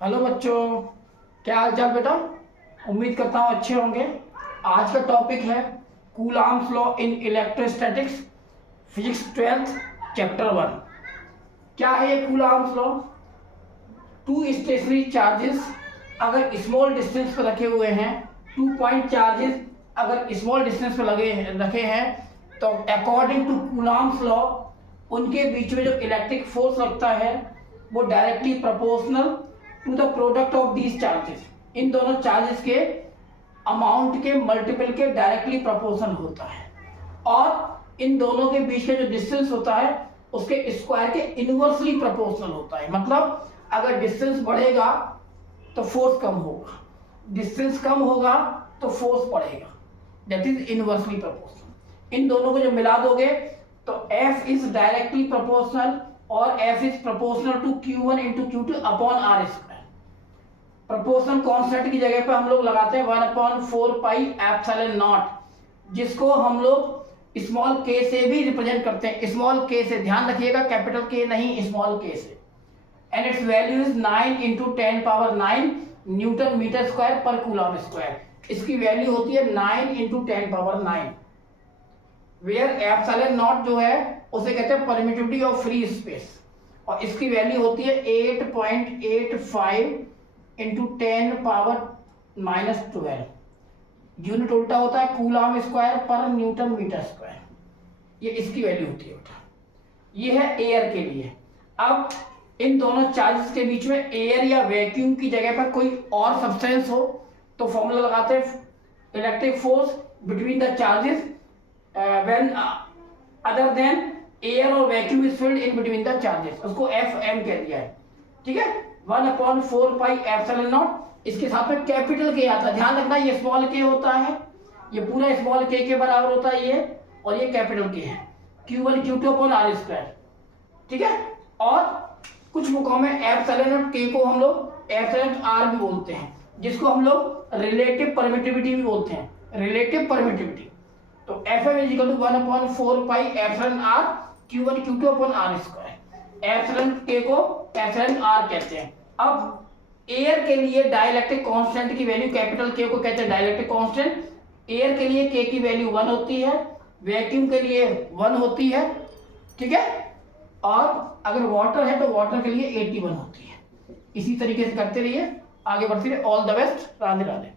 Hello बच्चों, क्या हाल चाल बेटा। उम्मीद करता हूँ अच्छे होंगे। आज का टॉपिक है Coulomb's law in electrostatics, physics 12th chapter 1। क्या है ये Coulomb's law? Two stationary charges अगर स्मॉल डिस्टेंस पर रखे हुए हैं, 2 पॉइंट चार्जेस अगर स्मॉल डिस्टेंस पर रखे हैं, तो अकॉर्डिंग टू कूलॉम्स लॉ उनके बीच में जो इलेक्ट्रिक फोर्स लगता है वो directly proportional to the product of these charges. इन दोनों चार्जेस के अमाउंट के मल्टीपल के डायरेक्टली प्रोपोर्शनल होता है, और इन दोनों के बीच में जो डिस्टेंस होता है उसके स्क्वायर के इनवर्सली प्रोपोर्शनल होता है। मतलब अगर डिस्टेंस बढ़ेगा तो फोर्स कम होगा, डिस्टेंस कम होगा तो फोर्स बढ़ेगा, दैट इज इनवर्सली प्रोपोर्शनल। इन दोनों को जब मिला दोगे तो F इज डायरेक्टली प्रोपोर्शनल और F is proportional to Q1 into Q2 upon R square. Proportional constant की जगह पे हम लोग लगाते हैं 1/4 पाई एप्सिलॉन नॉट, जिसको हम लोग स्मॉल k से भी रिप्रेजेंट करते हैं। स्मॉल k से, ध्यान रखिएगा, कैपिटल K नहीं, स्मॉल k से। And its value is 9 into 10⁻9 newton metre square पर कूलॉम स्क्वायर। इसकी वैल्यू होती है 9 इंटू 10⁻9, वेयर एप्सिलॉन नॉट जो है उसे कहते हैं परमिटिविटी ऑफ फ्री स्पेस, और इसकी वैल्यू होती है 8.85 इंटू 10⁻⁻12। यूनिट उल्टा होता है कूलॉम स्क्वायर पर न्यूटन मीटर स्क्वायर। ये इसकी वैल्यू होती है बेटा। ये है एयर के लिए। अब इन दोनों चार्जेस के बीच में एयर या वैक्यूम की जगह पर कोई और सब्सटेंस हो तो फॉर्मूला लगाते हैं electric force between the charges when other than air और vacuum is filled in between the charges, उसको FM कह दिया है। ठीक है, 1/4 पाई एप्सिलॉन नॉट। इसके साथ में कैपिटल K आता है, ध्यान रखना, ये स्मॉल k होता है, ये पूरा स्मॉल k के बराबर होता है ये, और ये कैपिटल K है, Q1 Q2 upon R square. ठीक है, और कुछ बुकों में एप्सिलॉन K को हम लोग एप्सिलॉन R भी बोलते हैं, जिसको हम लोग रिलेटिव परमिटिविटी भी बोलते हैं, रिलेटिव परमिटिविटी। तो FM is equal to 1/4 pi epsilon R Q1 Q2 upon R square. Epsilon K को एप्सिलॉन R कहते हैं। अब एयर के लिए डाइलेक्ट्रिक कांस्टेंट की वैल्यू कैपिटल K को कहते हैं डाइलेक्ट्रिक कांस्टेंट। एयर के लिए K की वैल्यू 1 होती है, वैक्यूम के लिए 1 होती है। ठीक है, और अगर वाटर है तो वाटर के लिए 81 होती है। इसी तरीके से करते रहिए, आगे बढ़ते रहिए। All the best, Radhe Radhe.